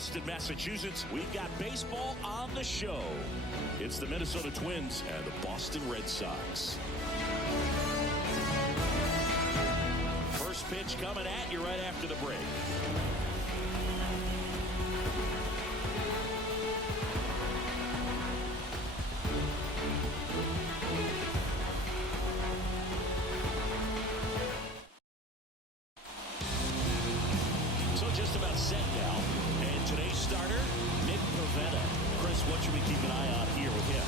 Boston, Massachusetts, we've got baseball on the show. It's the Minnesota Twins and the Boston Red Sox. First pitch coming at you right after the break. Just about set now. And today's starter, Nick Pivetta. Chris, what should we keep an eye on here with him?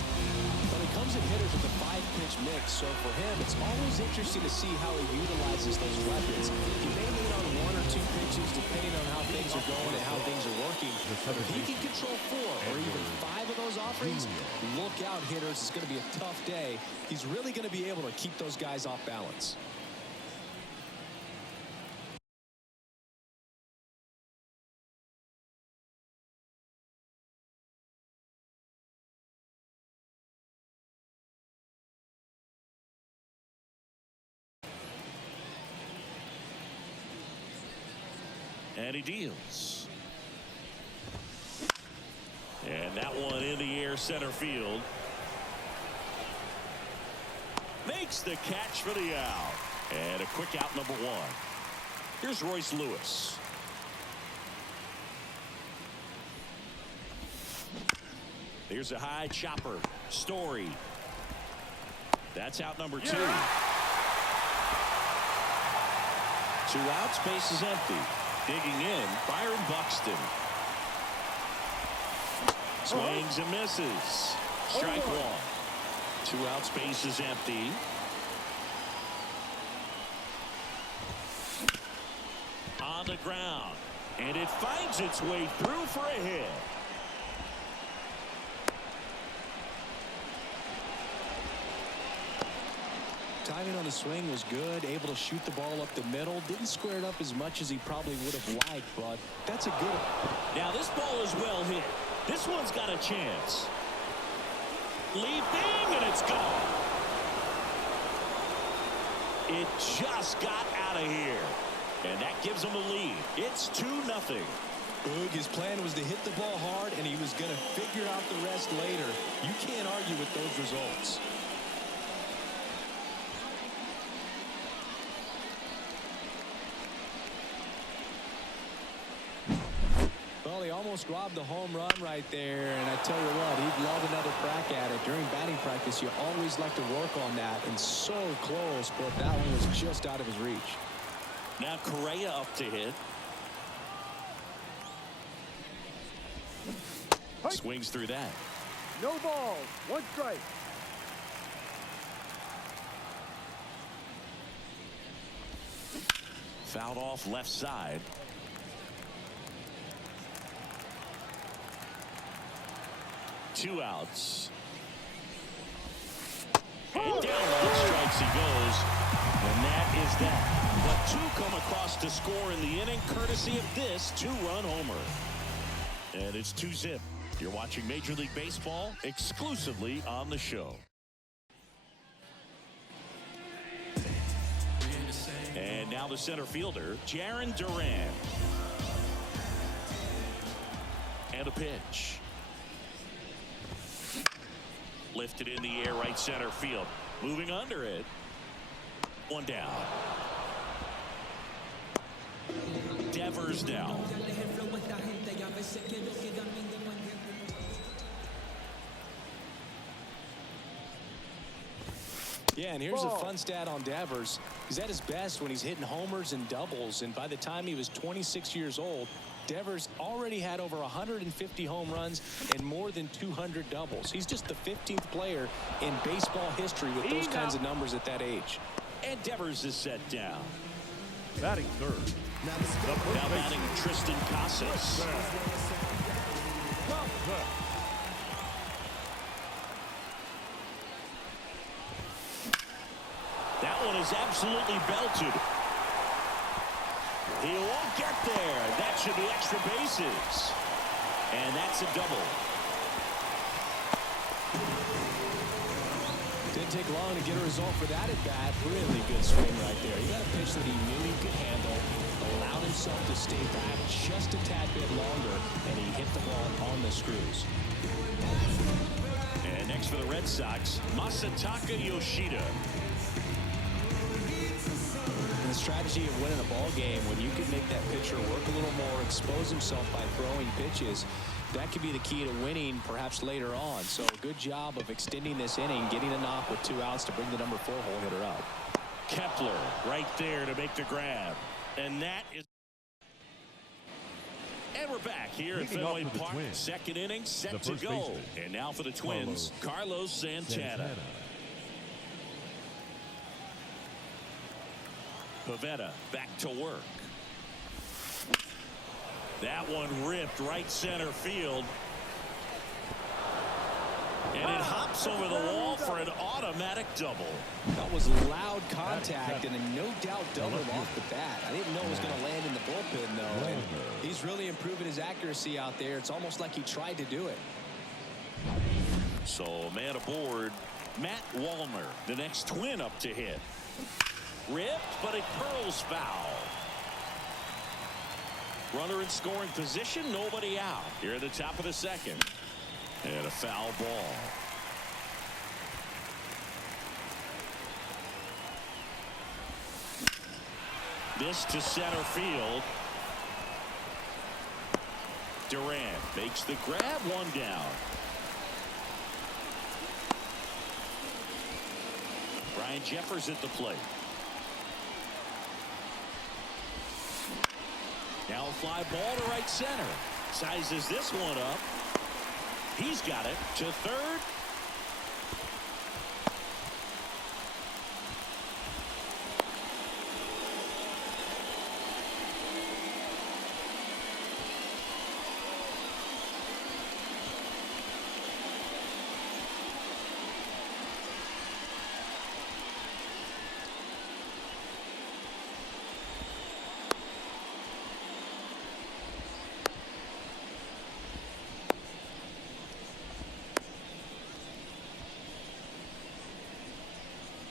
When it comes to hitters with a 5-pitch mix, so for him, it's always interesting to see how he utilizes those weapons. He may lean on 1 or 2 pitches depending on how things are going and how things are working. But if he can control 4 or even 5 of those offerings, look out, hitters. It's going to be a tough day. He's really going to be able to keep those guys off balance. And he deals. And that one in the air center field. Makes the catch for the out. And a quick out number 1. Here's Royce Lewis. Here's a high chopper. Story. That's out number 2. 2 outs, base is empty. Digging in, Byron Buxton. Swings and misses. Strike 1. 2 outs, base is empty. On the ground. And it finds its way through for a hit. Timing on the swing was good, able to shoot the ball up the middle. Didn't square it up as much as he probably would have liked, but that's a good. Now this ball is well hit. This one's got a chance. Leaping, and it's gone. It just got out of here. And that gives him a lead. It's 2-0. Boog, his plan was to hit the ball hard, and he was going to figure out the rest later. You can't argue with those results. Well, he almost robbed the home run right there, and I tell you what, he'd love another crack at it. During batting practice, you always like to work on that, and so close, but that one was just out of his reach. Now Correa up to hit. Swings through that. No ball, 1 strike. Fouled off left side. Two outs. And down 1 strikes he goes. And that is that. But 2 come across to score in the inning, courtesy of this 2-run homer. And it's 2-zip. You're watching Major League Baseball exclusively on the show. And now the center fielder, Jarren Duran. And a pitch. Lifted in the air, right center field. Moving under it. 1 down. Devers now. Yeah, and here's a fun stat on Devers. He's at his best when he's hitting homers and doubles, and by the time he was 26 years old, Devers already had over 150 home runs and more than 200 doubles. He's just the 15th player in baseball history with those kinds of numbers at that age. And Devers is set down. Batting third. Now batting Tristan Casas. That one is absolutely belted. He won't get there. That should be extra bases. And that's a double. Didn't take long to get a result for that at bat. Really good swing right there. He got a pitch that he knew he could handle, allowed himself to stay back just a tad bit longer, and he the ball on the screws. And next for the Red Sox, Masataka Yoshida. And the strategy of winning a ball game, when you can make that pitcher work a little more, expose himself by throwing pitches, that could be the key to winning perhaps later on. So good job of extending this inning, getting a knock with 2 outs to bring the number 4 hole hitter up. Kepler right there to make the grab. And that is... And we're back here at Fenway Park. Second inning set to go. Baseman. And now for the Twins, Carlos Santana. Pivetta back to work. That one ripped right center field. And it hops over the wall for an automatic double. That was loud contact and a no doubt double off the bat. I didn't know it was going to land in the bullpen, though. And he's really improving his accuracy out there. It's almost like he tried to do it. So, man aboard, Matt Wallner, the next Twin up to hit. Ripped, but it curls foul. Runner in scoring position, nobody out. Here at the top of the second. And a foul ball. This to center field. Durant makes the grab, one down. Brian Jeffers at the plate. Now a fly ball to right center. Sizes this one up. He's got it to third.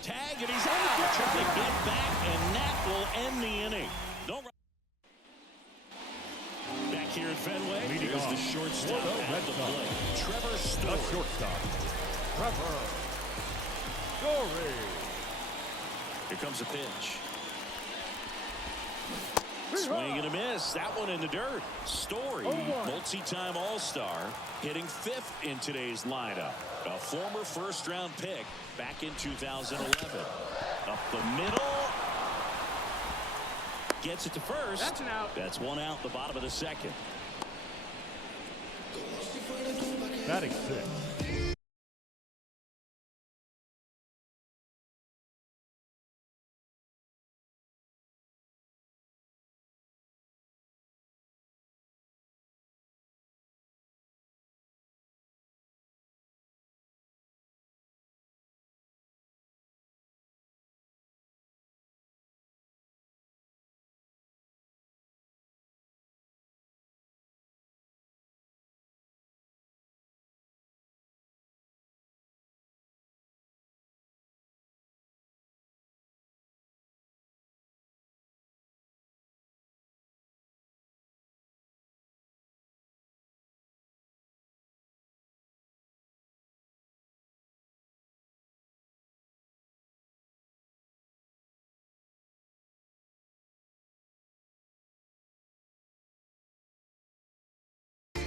Tag, and he's out. Trying to get back, and that will end the inning. Back here at Fenway, here's the shortstop at the plate. Trevor Story. The shortstop, Trevor Story. Here comes a pitch. Swing and a miss. That one in the dirt. Story, multi-time All-Star, hitting 5th in today's lineup. A former first-round pick back in 2011. Up the middle. Gets it to first. That's an out. That's one out, the bottom of the second. Batting 6.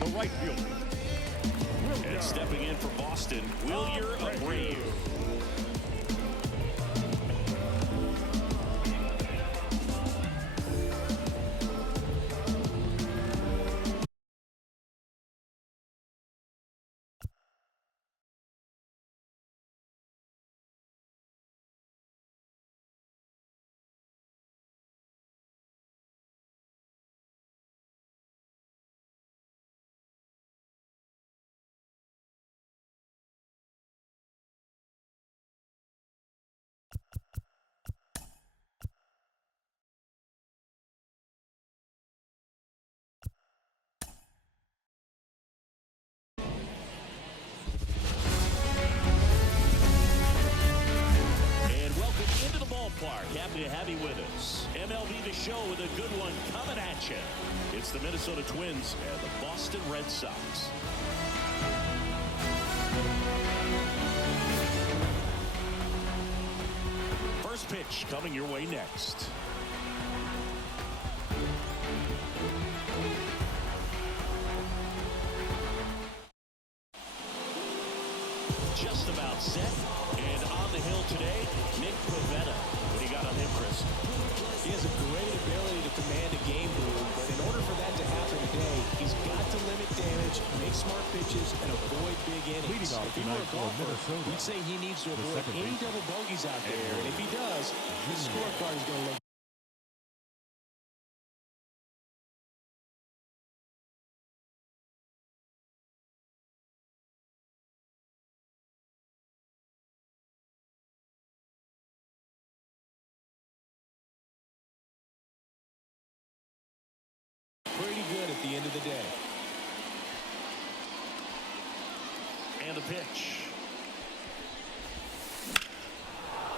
The right fielder. And stepping in for Boston, Wilyer Abreu. Happy to have you with us. MLB The Show with a good one coming at you. It's It's the Minnesota Twins and the Boston Red Sox. First pitch coming your way next. Just about set. And on the hill today, Nick Pivetta. What do you got on him, Chris? He has a great ability to command a game move, but in order for that to happen today, he's got to limit damage, make smart pitches, and avoid big innings. Leading off If he were tonight a for golfer, Minnesota, we'd say he needs to the avoid second any baseman. double bogeys out there, and if he does, his scorecard is going to look pretty good at the end of the day. And the pitch.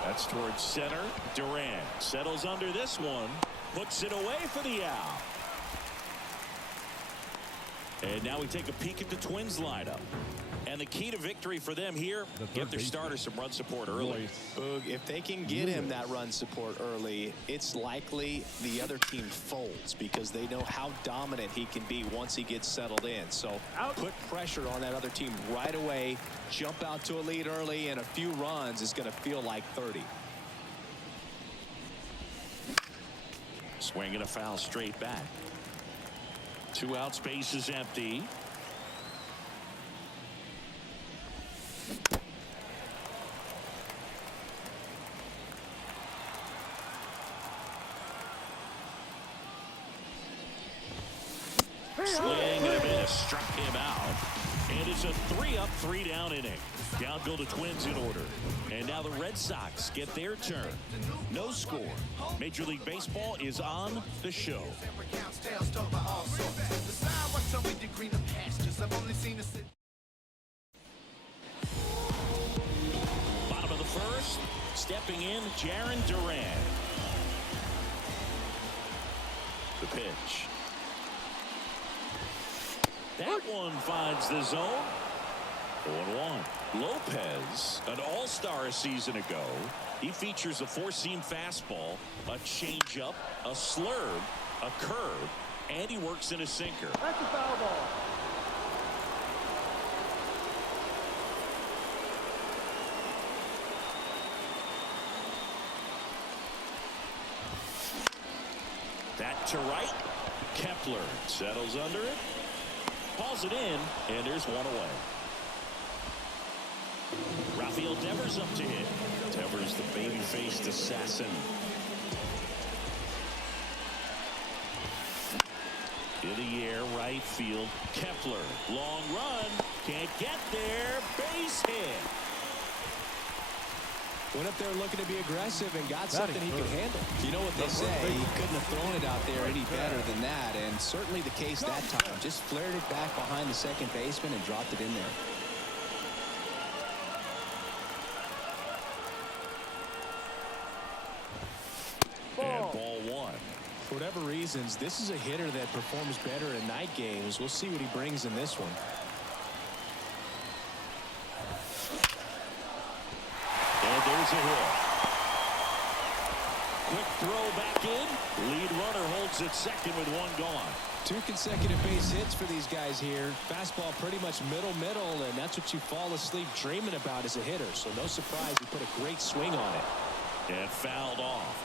That's towards center. Duran settles under this one. Puts it away for the out. And now we take a peek at the Twins lineup. And the key to victory for them here, get their starter some run support early. Boog, if they can get him that run support early, it's likely the other team folds because they know how dominant he can be once he gets settled in. So put pressure on that other team right away, jump out to a lead early, and a few runs is going to feel like 30. Swing and a foul straight back. 2 outs, base is empty. Swing and a miss, struck him out. And it's a 3-up, 3-down inning. Down go the Twins in order. And now the Red Sox get their turn. No score. Major League Baseball is on the show. Bottom of the first, stepping in, Jarren Duran. The pitch. That one finds the zone. 0-1. Lopez, an all-star a season ago. He features a four-seam fastball, a changeup, a slurve, a curve, and he works in a sinker. That's a foul ball. That to right. Kepler settles under it. Pulls it in, and there's one away. Rafael Devers up to hit. Devers, the baby-faced assassin. In the air, right field. Kepler, long run. Can't get there. Base hit. Went up there looking to be aggressive and got something he could handle. You know what they say, he couldn't have thrown it out there any better than that, and certainly the case that time. Just flared it back behind the second baseman and dropped it in there. And ball one. For whatever reasons, this is a hitter that performs better in night games. We'll see what he brings in this one. And there's a hit. Quick throw back in. Lead runner holds it second with one gone. 2 consecutive base hits for these guys here. Fastball pretty much middle, and that's what you fall asleep dreaming about as a hitter. So no surprise he put a great swing on it. And fouled off.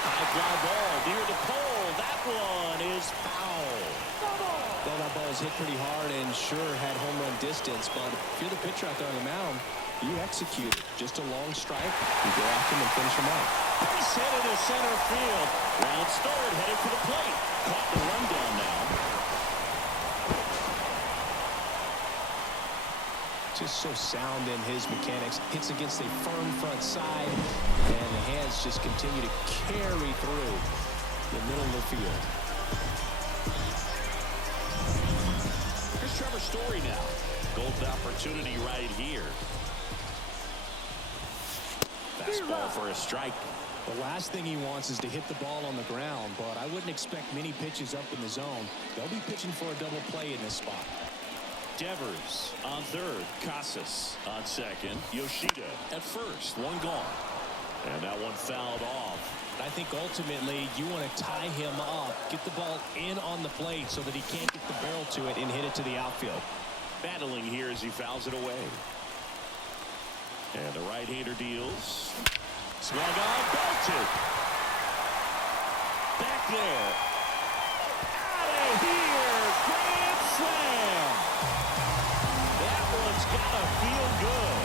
High fly ball near the pole. That one is foul. Well, that ball was hit pretty hard and sure had home run distance, but if you're the pitcher out there on the mound, you execute it. Just a long strike. You go after him and finish him out. Base hit into center field. Rounds third, headed for the plate. Caught the rundown now. Just so sound in his mechanics. Hits against a firm front side, and the hands just continue to carry through the middle of the field. Here's Trevor Story now. Golden opportunity right here. Fastball for a strike. The last thing he wants is to hit the ball on the ground, but I wouldn't expect many pitches up in the zone. They'll be pitching for a double play in this spot. Devers on third. Casas on second. Yoshida at first. One gone. And that one fouled off. I think ultimately you want to tie him up, get the ball in on the plate so that he can't get the barrel to it and hit it to the outfield. Battling here as he fouls it away. And the right-hander deals. Swung on, belted. Back there. Out of here. Grand slam. That one's got to feel good.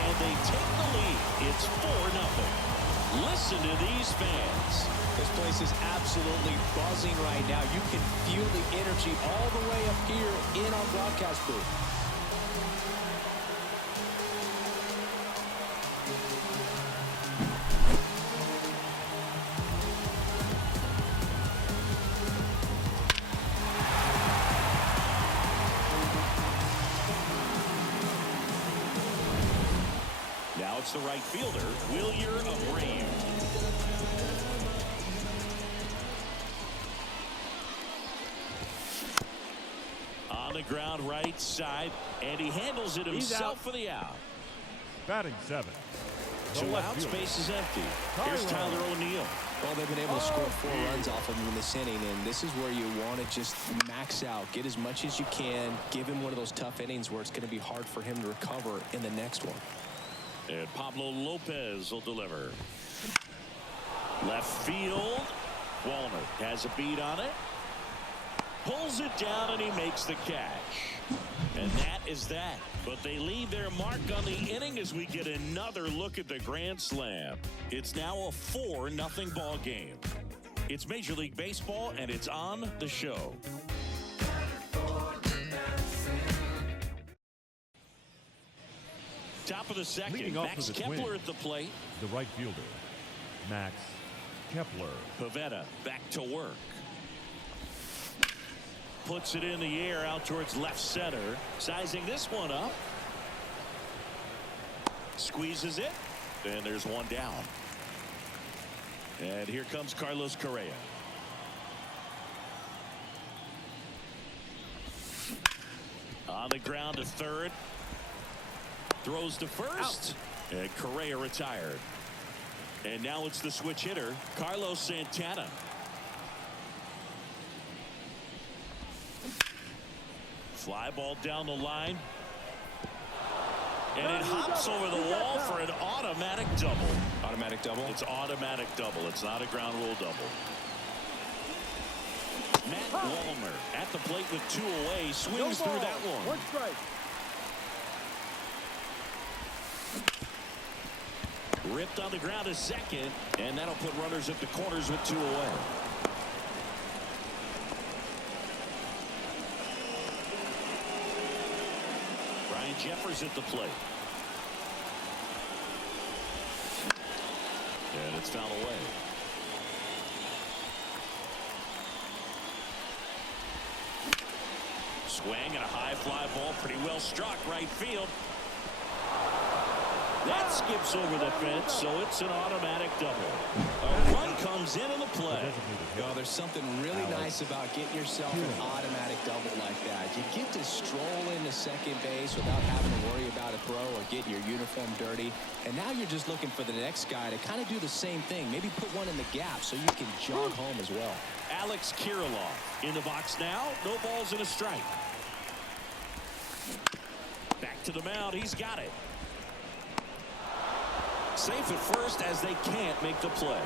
And they take the lead. It's 4-0. Listen to these fans. This place is absolutely buzzing right now. You can feel the energy all the way up here in our broadcast booth. Now it's the right fielder, Wilyer Abreu. On the ground right side, and he handles it himself for the out. Batting 7. Two outs, base is empty. Here's Tyler O'Neill. Well, they've been able to score 4 runs off of him in this inning, and this is where you want to just max out, get as much as you can, give him one of those tough innings where it's going to be hard for him to recover in the next one. And Pablo Lopez will deliver. Left field. Walner has a beat on it. Pulls it down and he makes the catch. And that is that. But they leave their mark on the inning as we get another look at the grand slam. It's now a 4-0 ball game. It's Major League Baseball and it's on the show. Top of the second, Leading off Max for the Kepler Twins, at the plate. The right fielder, Max Kepler. Pivetta back to work. Puts it in the air out towards left center. Sizing this one up. Squeezes it. And there's one down. And here comes Carlos Correa. On the ground to third. Throws to first. Out. And Correa retired. And now it's the switch hitter, Carlos Santana. Fly ball down the line. And it hops over the wall for an automatic double. Automatic double? It's automatic double. It's not a ground rule double. Matt Walner at the plate with 2 away. Swings through that one. 1 strike. Ripped on the ground to second. And that'll put runners at the corners with 2 away. Ryan Jeffers at the plate. And it's fouled away. Swing and a high fly ball, pretty well struck right field. That skips over the fence, so it's an automatic double. A run comes in the play. Well, there's something really nice about getting yourself an automatic double like that. You get to stroll into second base without having to worry about a throw or getting your uniform dirty. And now you're just looking for the next guy to kind of do the same thing. Maybe put one in the gap so you can jog home as well. Alex Kirilloff in the box now. No balls and a strike. Back to the mound. He's got it. Safe at first as they can't make the play.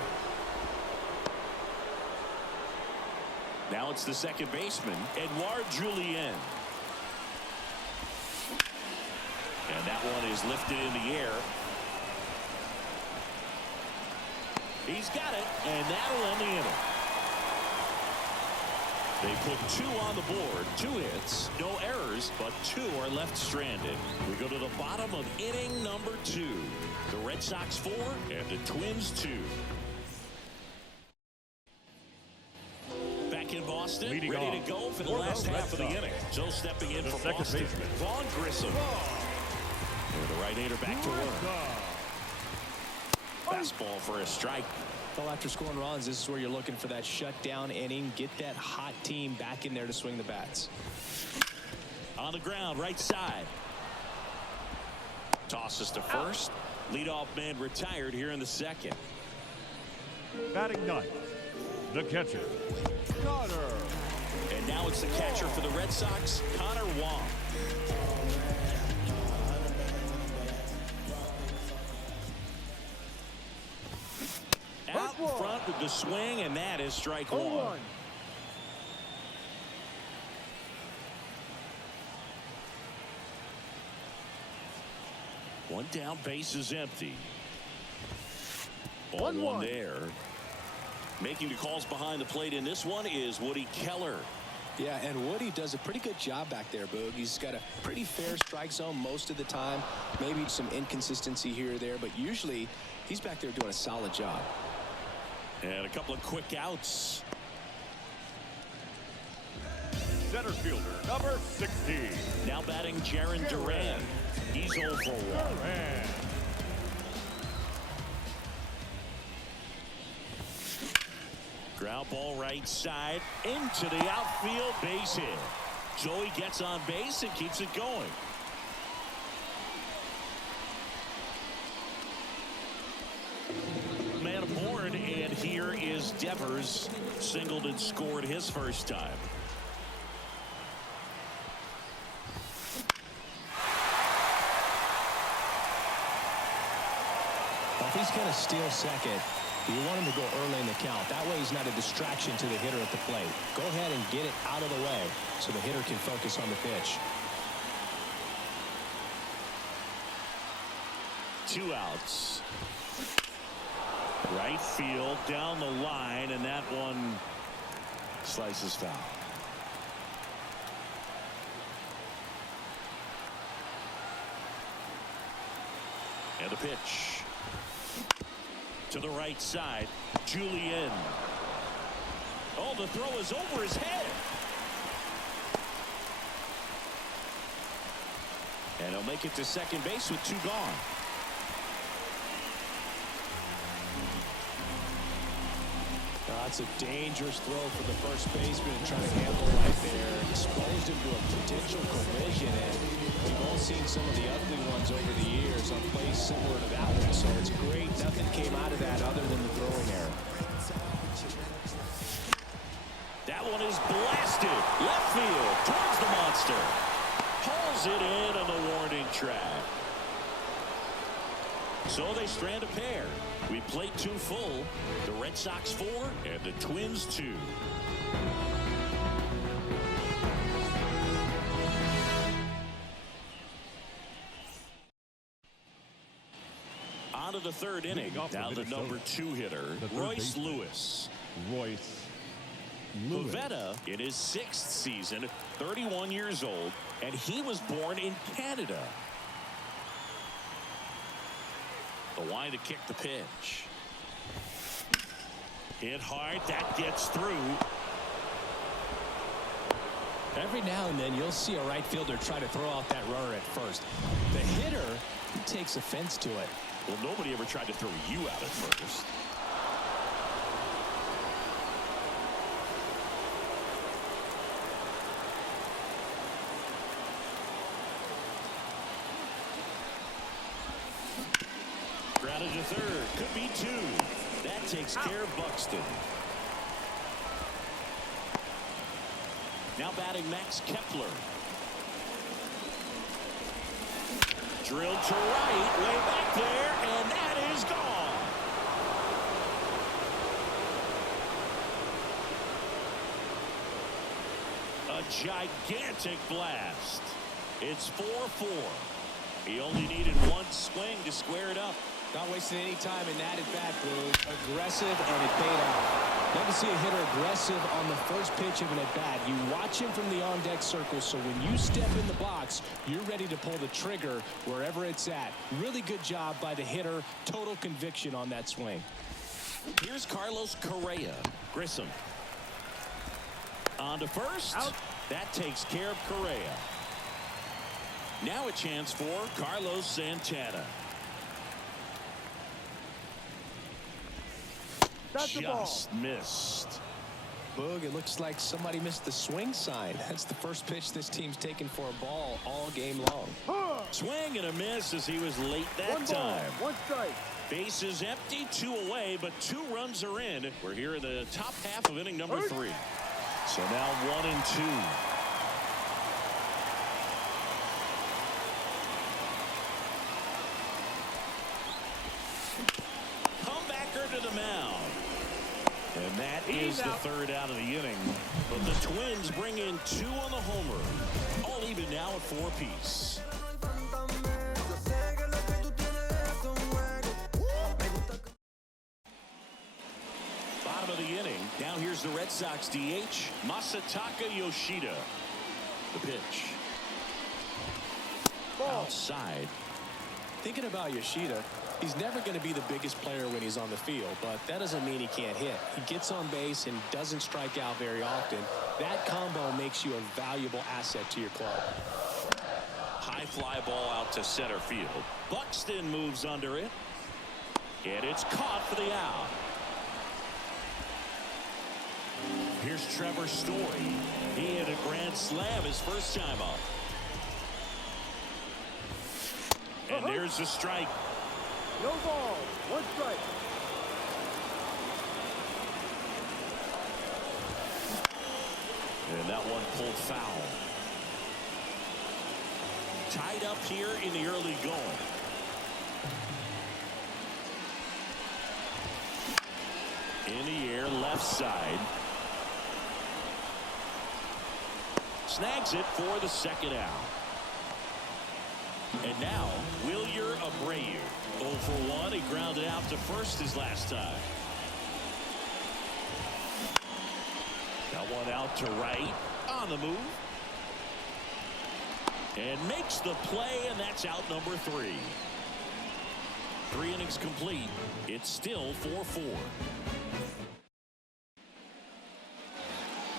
Now it's the second baseman, Edouard Julien. And that one is lifted in the air. He's got it, and that'll end the inning. They put 2 on the board, 2 hits, no errors, but 2 are left stranded. We go to the bottom of inning number 2. The Red Sox 4 and the Twins 2. Back in Boston, Leading ready off to go for the for last the half of the Red inning. Joe stepping in The for second Boston. baseman. Vaughn Grissom. And the right-hander back to work. Fastball for a strike. Well, after scoring runs, this is where you're looking for that shutdown inning. Get that hot team back in there to swing the bats. On the ground, right side. Tosses to first. Leadoff man retired here in the second. Batting ninth, the catcher, Connor. And now it's the catcher for the Red Sox, Connor Wong. Out front with the swing, and that is strike one. One down, base is empty. 1-1 there. Making the calls behind the plate in this one is Woody Keller. Yeah, and Woody does a pretty good job back there, Boog. He's got a pretty fair strike zone most of the time. Maybe some inconsistency here or there, but usually he's back there doing a solid job. And a couple of quick outs. Center fielder, number 16. Now batting Jarren Duran. He's 0 for 1. Ground ball right side into the outfield, base hit. Joey gets on base and keeps it going. Man aboard, and here is Devers. Singled and scored his first time. Well, if he's going to steal second, you want him to go early in the count. That way he's not a distraction to the hitter at the plate. Go ahead and get it out of the way so the hitter can focus on the pitch. 2 outs. Right field down the line, and that one slices foul. And a pitch to the right side. Julian. Oh, the throw is over his head. And he'll make it to second base with 2 gone. That's a dangerous throw for the first baseman trying to handle right there. Exposed him to a potential collision, and we've all seen some of the ugly ones over the years on plays similar to that one. So it's great nothing came out of that other than the throwing error. That one is blasted left field towards the monster. Hauls it in on the warning track. So they strand a pair. We played 2 full. The Red Sox 4 and the Twins 2. On to the third inning. Now the number 2 hitter, Royce Lewis. Pivetta in his 6th season, 31 years old, and he was born in Canada. The line to kick the pitch. Hit hard. That gets through. Every now and then you'll see a right fielder try to throw out that runner at first. The hitter takes offense to it. Well, nobody ever tried to throw you out at first. Grounded to third. Could be 2. That takes care of Buxton. Now batting Max Kepler. Drilled to right, way back there, and that is gone. A gigantic blast. It's 4-4. He only needed 1 swing to square it up. Not wasting any time in that at bat, Boog. Aggressive, and it paid off. Love to see a hitter aggressive on the first pitch of an at bat. You watch him from the on-deck circle, so when you step in the box, you're ready to pull the trigger wherever it's at. Really good job by the hitter. Total conviction on that swing. Here's Carlos Correa. Grissom. On to first. Out. That takes care of Correa. Now a chance for Carlos Santana. just missed. Boog, it looks like somebody missed the swing sign. That's the first pitch this team's taken for a ball all game long. Swing and a miss as he was late that time. One strike. Base is empty, 2 away, but 2 runs are in. We're here in the top half of inning number 3. So now 1 and 2. Comebacker to the mound. And that is the 3rd out of the inning. But the Twins bring in 2 on the homer. All even now at 4 apiece. Bottom of the inning. Now here's the Red Sox DH, Masataka Yoshida. The pitch. Outside. Thinking about Yoshida, he's never going to be the biggest player when he's on the field, but that doesn't mean he can't hit. He gets on base and doesn't strike out very often. That combo makes you a valuable asset to your club. High fly ball out to center field. Buxton moves under it. And it's caught for the out. Here's Trevor Story. He hit a grand slam his first time up. And there's a strike. No ball, 1 strike. And that one pulled foul. Tied up here in the early going. In the air, left side. Snags it for the 2nd out. And now, Wilyer Abreu. 0 for 1. He grounded out to first his last time. That one out to right. On the move. And makes the play, and that's out number 3. 3 innings complete. It's still 4-4.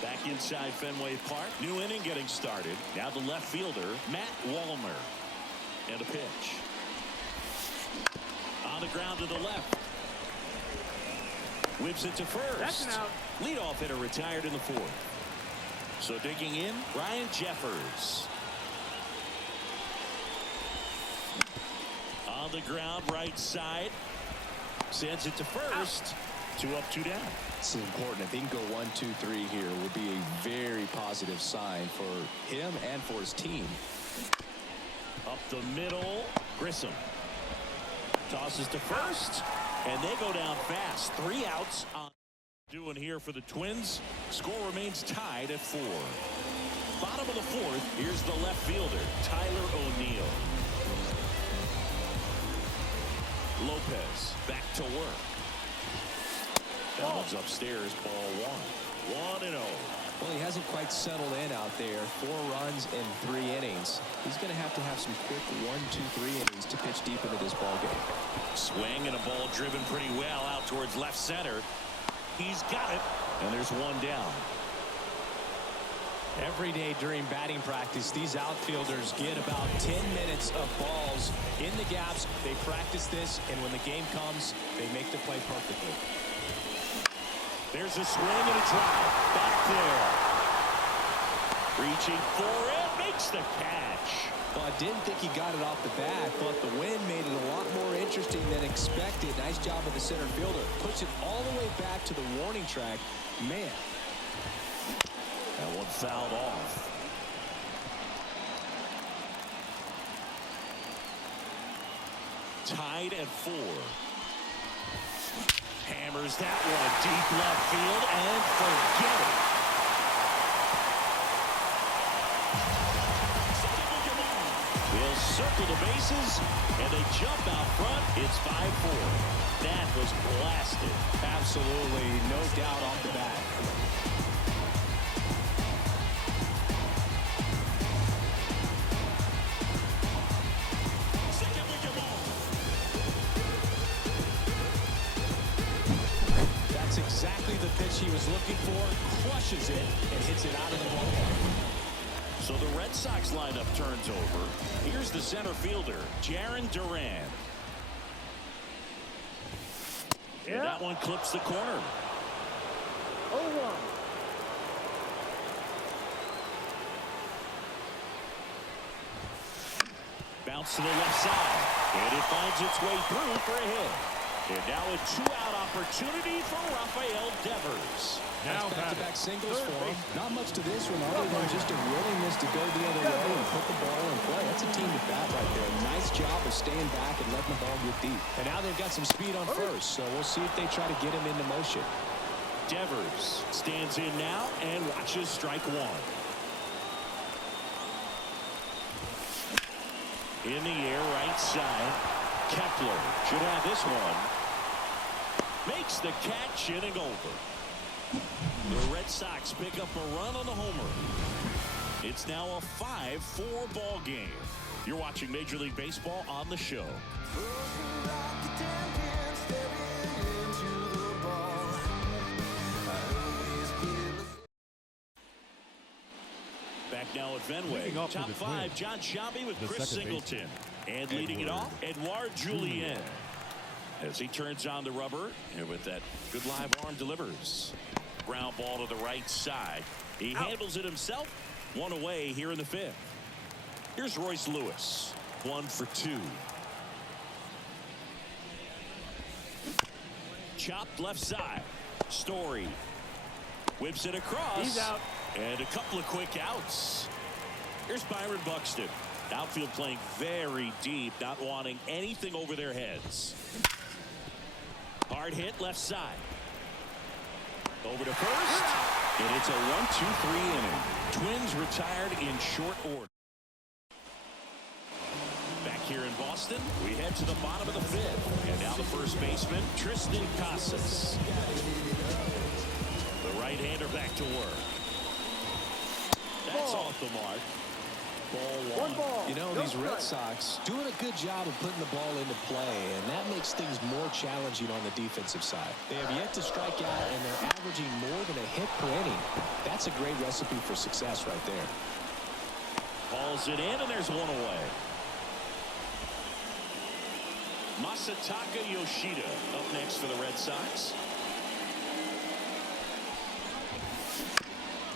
Back inside Fenway Park. New inning getting started. Now the left fielder, Matt Wallner. And a pitch. On the ground to the left. Whips it to first. That's an out. Leadoff hitter retired in the 4th. So digging in, Ryan Jeffers. On the ground, right side. Sends it to first. 2 up, 2 down. This is important. If he can go 1, 2, 3 here, would be a very positive sign for him and for his team. Up the middle, Grissom. Tosses to first, and they go down fast. 3 outs on doing here for the Twins. Score remains tied at 4. Bottom of the 4th, here's the left fielder, Tyler O'Neill. Lopez back to work. That one's upstairs, ball 1. 1-0. Well, he hasn't quite settled in out there. 4 runs in 3 innings. He's going to have some quick 1, 2, 3 innings to pitch deep into this ball game. Swing and a ball driven pretty well out towards left center. He's got it, and there's 1 down. Every day during batting practice, these outfielders get about 10 minutes of balls in the gaps. They practice this, and when the game comes, they make the play perfectly. There's a swing and a drive. Back there. Reaching for it. Makes the catch. Well, I didn't think he got it off the bat, but the wind made it a lot more interesting than expected. Nice job of the center fielder. Puts it all the way back to the warning track. Man. That one fouled off. Tied at 4. Hammers that one deep left field and forget it. They'll circle the bases and they jump out front. It's 5-4. That was blasted. Absolutely, no doubt off the bat. That's exactly the pitch he was looking for. Crushes it and hits it out of the ballpark. So the Red Sox lineup turns over. Here's the center fielder, Jarren Duran. And that one clips the corner. 0-1. Bounce to the left side. And it finds its way through for a hit. And now a two-out opportunity for Rafael Devers. Now back-to-back singles for him. Not much to this one other than just a willingness to go the other way and put the ball in play. That's a team at bat right there. Nice job of staying back and letting the ball get deep. And now they've got some speed on first, so we'll see if they try to get him into motion. Devers stands in now and watches strike one. In the air, right side. Kepler should have this one. Makes the catch, inning over. The Red Sox pick up a run on the homer. It's now a 5-4 ball game. You're watching Major League Baseball on the show. Back now at Fenway. Top five, John Sciambi with Chris Singleton. And leading it off, Edouard Julien. As he turns on the rubber, and with that good live arm delivers. Ground ball to the right side. He handles it himself. One away here in the fifth. Here's Royce Lewis. 1 for 2. Chopped left side. Story whips it across. He's out. And a couple of quick outs. Here's Byron Buxton. Outfield playing very deep, not wanting anything over their heads. Hard hit left side. Over to first. And it's a 1-2-3 inning. Twins retired in short order. Back here in Boston, we head to the bottom of the fifth. And now the first baseman, Tristan Casas. The right-hander back to work. That's off the mark. Ball 1. You know, these Red Sox doing a good job of putting the ball into play, and that makes things more challenging on the defensive side. They have yet to strike out, and they're averaging more than a hit per inning. That's a great recipe for success right there. Balls it in, and there's one away. Masataka Yoshida up next for the Red Sox.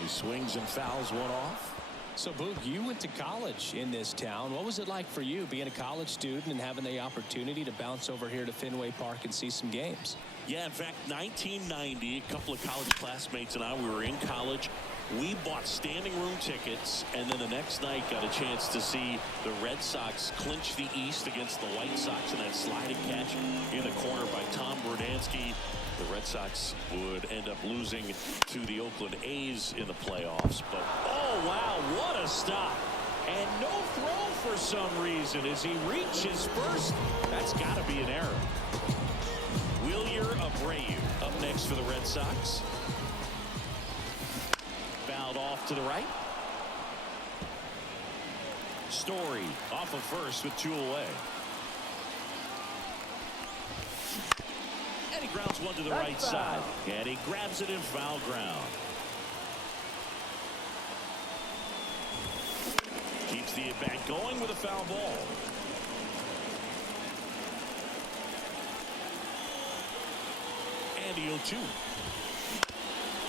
He swings and fouls one off. So, Boog, you went to college in this town. What was it like for you being a college student and having the opportunity to bounce over here to Fenway Park and see some games? Yeah, in fact, 1990, a couple of college classmates and I, we were in college. We bought standing room tickets, and then the next night got a chance to see the Red Sox clinch the East against the White Sox in that sliding catch in the corner by Tom Verdansky. The Red Sox would end up losing to the Oakland A's in the playoffs. But, oh, wow, what a stop. And no throw for some reason as he reaches first. That's got to be an error. Wilyer Abreu up next for the Red Sox. Fouled off to the right. Story off of first with 2 away. And he grounds one to the right side. And he grabs it in foul ground. Keeps the at-bat going with a foul ball. And the 0-2.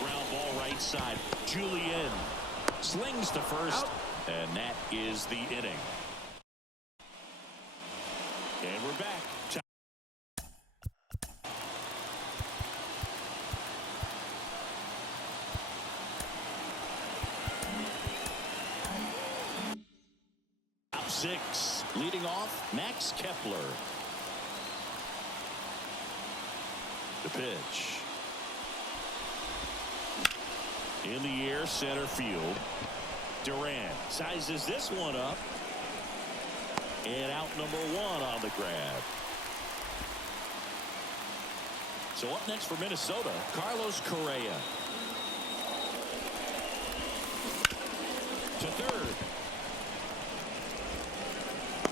Ground ball right side. Julien slings to first. And that is the inning. And we're back. Top 6. Leading off, Max Kepler. The pitch. In the air, center field. Durant sizes this one up. And out number 1 on the grab. So up next for Minnesota, Carlos Correa. To third.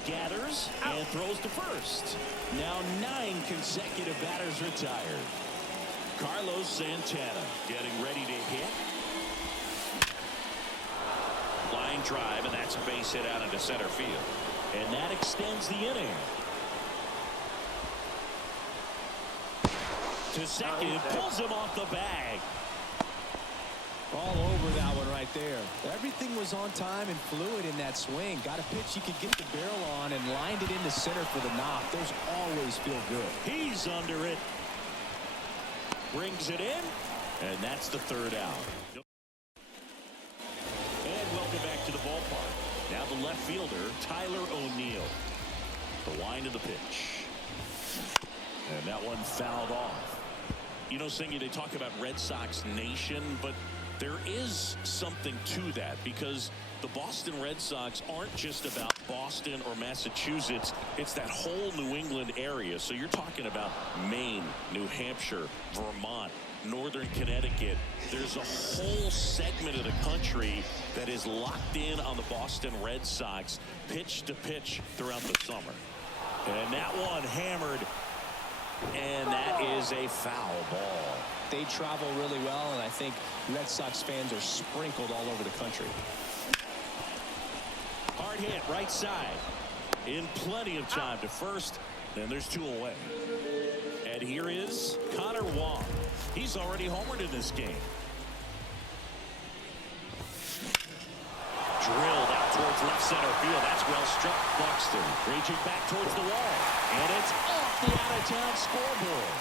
Gathers and throws to first. Now 9 consecutive batters retired. Carlos Santana getting ready to hit. Line drive, and that's a base hit out into center field. And that extends the inning. To second, pulls him off the bag. All over that one right there. Everything was on time and fluid in that swing. Got a pitch you could get the barrel on and lined it into center for the knock. Those always feel good. He's under it. Brings it in. And that's the third out. And welcome back to the ballpark. Now the left fielder, Tyler O'Neill. The wind of the pitch. And that one fouled off. You know, Singy, they talk about Red Sox Nation, but there is something to that because the Boston Red Sox aren't just about Boston or Massachusetts. It's that whole New England area. So you're talking about Maine, New Hampshire, Vermont, Northern Connecticut. There's a whole segment of the country that is locked in on the Boston Red Sox pitch to pitch throughout the summer. And that one hammered. And that is a foul ball. They travel really well, and I think Red Sox fans are sprinkled all over the country. Hard hit, right side. In plenty of time to first, and there's two away. And here is Connor Wong. He's already homered in this game. Drilled out towards left center field. That's well struck. Buxton reaching back towards the wall. And it's off the out-of-town scoreboard.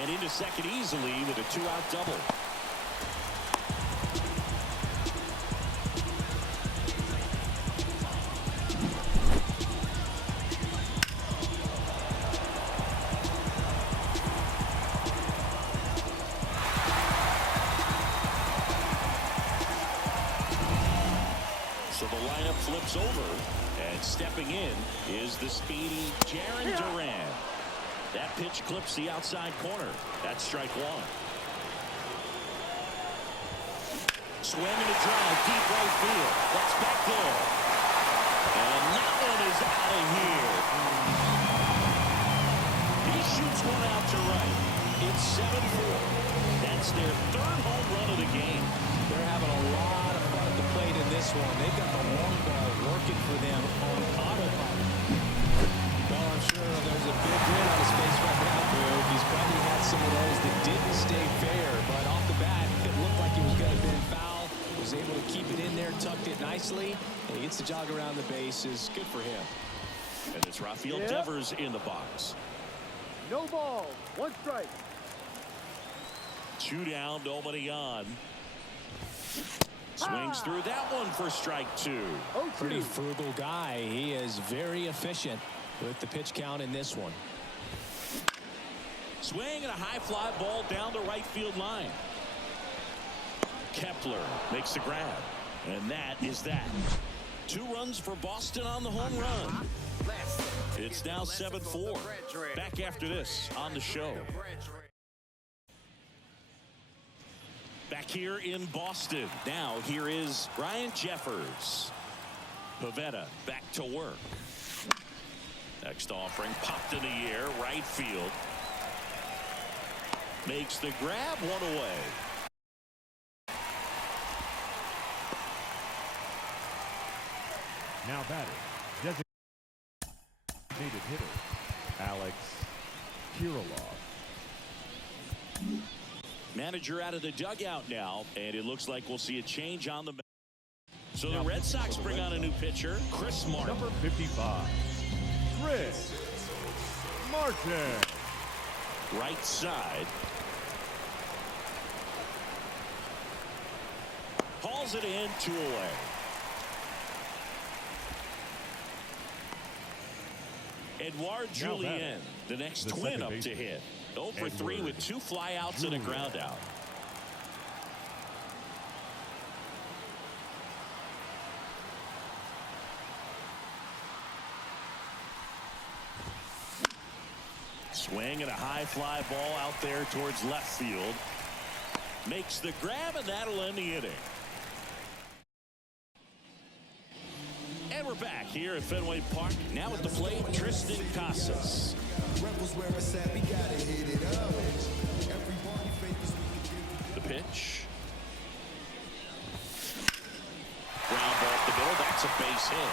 And into second easily with a two-out double. So the lineup flips over, and stepping in is the speedy Jarren Duran. That pitch clips the outside corner. That's strike one. Swing and a drive, deep right field. That's back there. And that one is out of here. He shoots one out to right. It's 7-4. That's their third home run of the game. They're having a lot of fun at the plate in this one. They've got the long ball working for them on autopilot. Well, I'm sure there's a big grin on his face right now, Drew. He's probably had some of those that didn't stay fair, but off the bat, it looked like it was going to be foul. Was able to keep it in there, tucked it nicely, and he gets the jog around the bases. Good for him. And it's Rafael Devers in the box. No ball. One strike. Two down, nobody on. Swings through that one for strike two. Pretty frugal guy. He is very efficient with the pitch count in this one. Swing and a high fly ball down the right field line. Kepler makes the grab. And that is that. 2 runs for Boston on the home run. It's now 7-4. Back after this on the show. Back here in Boston. Now here is Ryan Jeffers. Pivetta back to work. Next offering popped in the air, right field. Makes the grab, one away. Now batting, designated hitter, Alex Kirilloff. Manager out of the dugout now, and it looks like we'll see a change on the. So the Red Sox bring on a new pitcher, Chris Martin. Number 55, Chris Martin. Right side. Hauls it in, 2 away. Edouard Julien, the next twin up to hit. 0 for 3 with 2 flyouts and a ground out. Swing and a high fly ball out there towards left field. Makes the grab, and that'll end the inning. And we're back here at Fenway Park. Now at the plate, Triston Casas. The pitch. Ground ball up the middle. That's a base hit.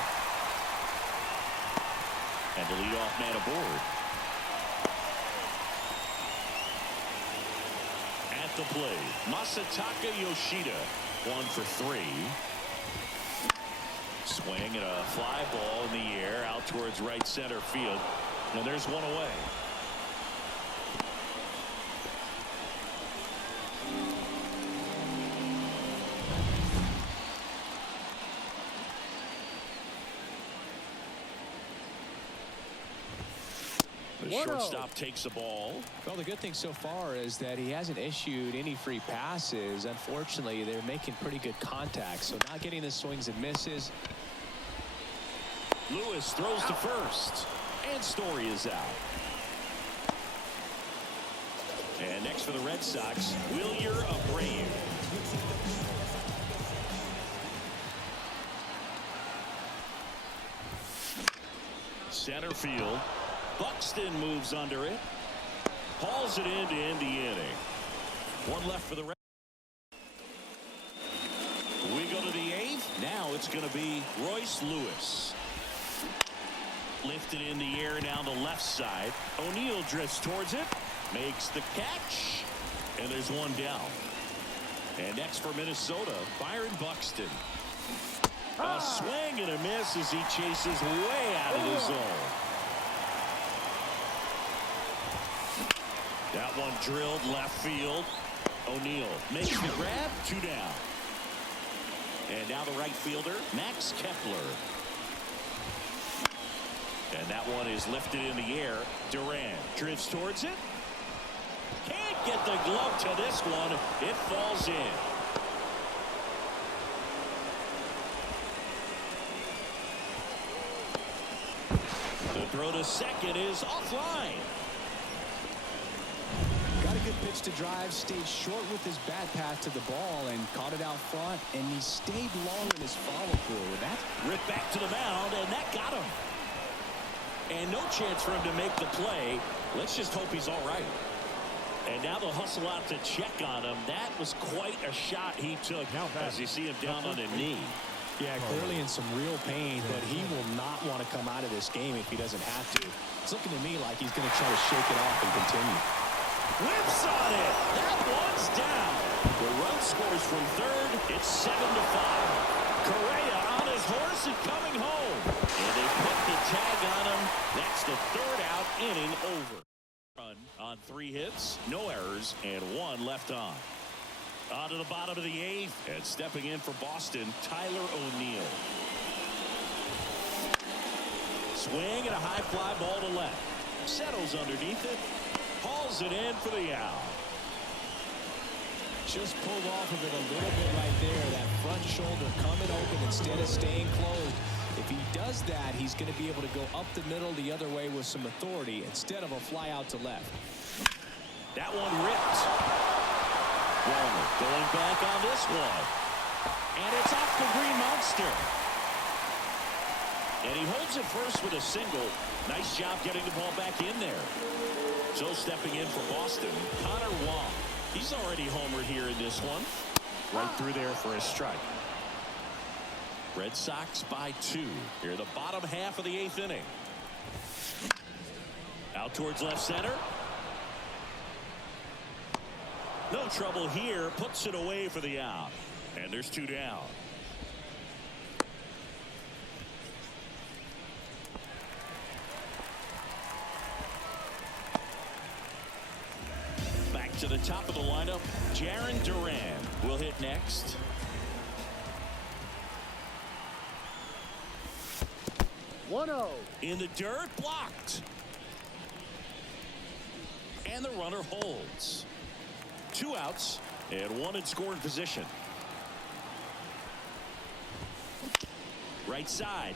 And the leadoff man aboard. at the plate. Masataka Yoshida, 1 for 3. Swing and a fly ball in the air out towards right center field. And there's one away. The shortstop takes the ball. Well, the good thing so far is that he hasn't issued any free passes. Unfortunately, they're making pretty good contact, so not getting the swings and misses. Lewis throws to first, and Story is out. And next for the Red Sox, Wilyer Abreu. Center field. Buxton moves under it. Hauls it in to end the inning. One left for the Red. We go to the 8th. Now it's going to be Royce Lewis. Lifted in the air down the left side. O'Neill drifts towards it. Makes the catch. And there's one down. And next for Minnesota, Byron Buxton. A swing and a miss as he chases way out of the zone. That one drilled left field. O'Neill makes the grab. 2 down. And now the right fielder, Max Kepler. And that one is lifted in the air. Duran drifts towards it. Can't get the glove to this one. It falls in. The throw to second is offline. Got a good pitch to drive, stayed short with his bat path to the ball and caught it out front, and he stayed long in his follow-through. That ripped back to the mound, and that got him. And no chance for him to make the play. Let's just hope he's all right. And now they'll hustle out to check on him. That was quite a shot he took as you see him down on a knee. Yeah, clearly in some real pain, but he will not want to come out of this game if he doesn't have to. It's looking to me like he's going to try to shake it off and continue. Whips on it. That one's down. The run scores from third. It's 7-5. Correa on his horse and coming home. And they put the tag on him. That's the 3rd out, inning over. Run on 3 hits, no errors, and 1 left on. On to the bottom of the 8th, and stepping in for Boston, Tyler O'Neill. Swing and a high fly ball to left. Settles underneath it. Hauls it in for the out. Just pulled off of it a little bit right there. That front shoulder coming open instead of staying closed. If he does that, he's going to be able to go up the middle the other way with some authority instead of a fly out to left. That one ripped. Walner going back on this one. And it's off the Green Monster. And he holds it first with a single. Nice job getting the ball back in there. So stepping in for Boston, Connor Wong. He's already homered here in this one. Right through there for a strike. Red Sox by 2 here in the bottom half of the 8th inning. Out towards left center. No trouble here. Puts it away for the out. And there's 2 down. Back to the top of the lineup. Jarren Duran will hit next. In the dirt, blocked. And the runner holds. 2 outs and 1 in scoring position. Right side.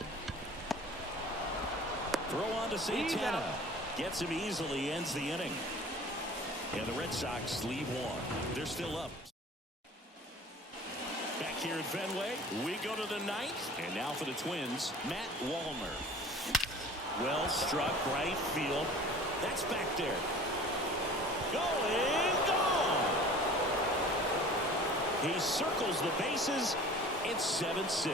Throw on to Santana. Gets him easily, ends the inning. And the Red Sox leave 1. They're still up. Back here at Fenway, we go to the 9th. And now for the Twins, Matt Wallner. Well struck, right field. That's back there. Going, gone. He circles the bases. It's 7-6.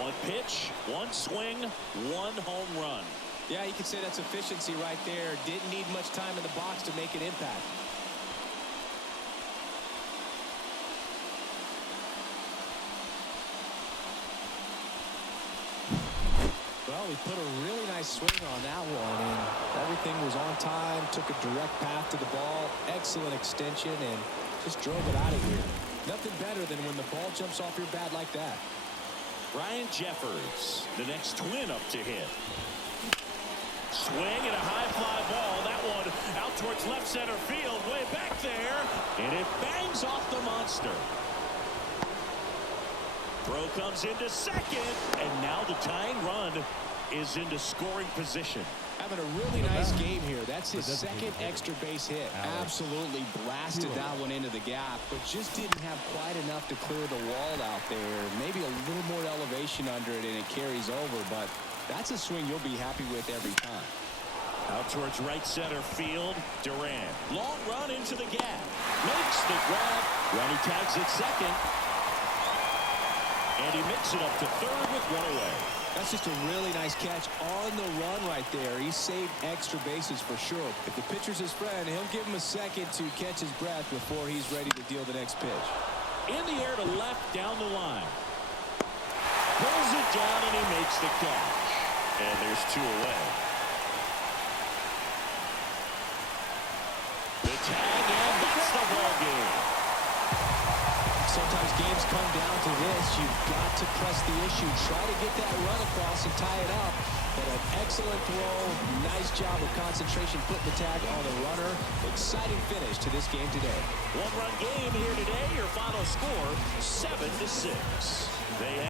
1 pitch, 1 swing, 1 home run. Yeah, you could say that's efficiency right there. Didn't need much time in the box to make an impact. he put a really nice swing on that one, and everything was on time, took a direct path to the ball, excellent extension, and just drove it out of here. Nothing better than when the ball jumps off your bat like that. Ryan Jeffers, the next twin up to hit. Swing and a high fly ball. That one out towards left center field, way back there, and it bangs off the monster. Throw comes into second, and now the tying run is into scoring position. Having a really nice game here. That's his second extra base hit. Absolutely blasted that one into the gap, but just didn't have quite enough to clear the wall out there. Maybe a little more elevation under it, and it carries over, but that's a swing you'll be happy with every time. Out towards right center field, Duran. Long run into the gap. Makes the grab. Ronnie tags it second. And he makes it up to third with one away. That's just a really nice catch on the run right there. He saved extra bases for sure. If the pitcher's his friend, he'll give him a second to catch his breath before he's ready to deal the next pitch. In the air to left down the line. Pulls it down and he makes the catch. And there's two away. The tag, and that's the ball game. Sometimes games come down to this. You've got to press the issue. Try to get that run across and tie it up. But an excellent throw. Nice job of concentration putting the tag on the runner. Exciting finish to this game today. One-run game here today. Your final score, 7-6. They